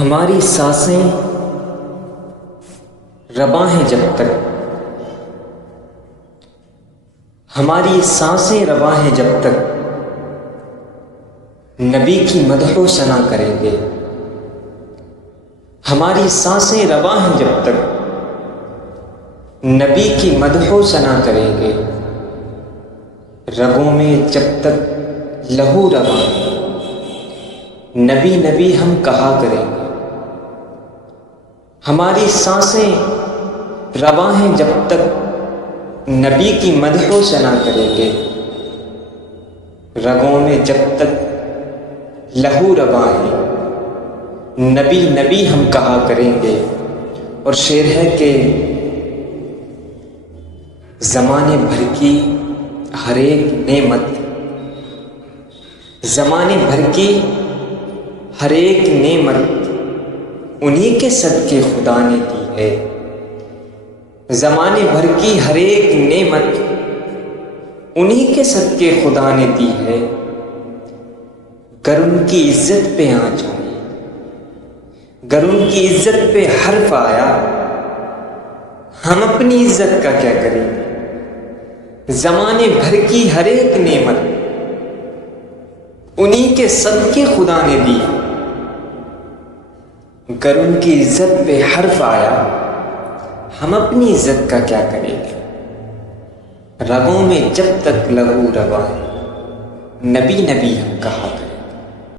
ہماری سانسیں رواں ہیں جب تک، ہماری سانسیں رواں ہیں جب تک نبی کی مدح و ثنا کریں گے۔ ہماری سانسیں رواں ہیں جب تک نبی کی مدح و ثنا کریں گے۔ رگوں میں جب تک لہو رواں ہے، نبی نبی ہم کہا کریں گے۔ ہماری سانسیں رواں ہیں جب تک نبی کی مدح و ثنا کریں گے۔ رگوں میں جب تک لہو رواں ہے، نبی نبی ہم کہا کریں گے۔ اور شعر ہے کہ زمانے بھر کی ہر ایک نعمت، زمانے بھر کی ہر ایک نعمت انہی کے صدقے خدا نے دی ہے۔ زمانے بھر کی ہر ایک نعمت انہی کے صدقے خدا نے دی ہے۔ گر ان کی عزت پہ آنچ آئی، گر ان کی عزت پہ حرف آیا، ہم اپنی عزت کا کیا کریں گے؟ زمانے بھر کی ہر ایک نعمت انہی کے صدقے خدا نے دی، گر ان کی عزت پہ حرف آیا، ہم اپنی عزت کا کیا کریں گے؟ رگوں میں جب تک لہو رواں ہے، نبی نبی ہم کہا کریں گے۔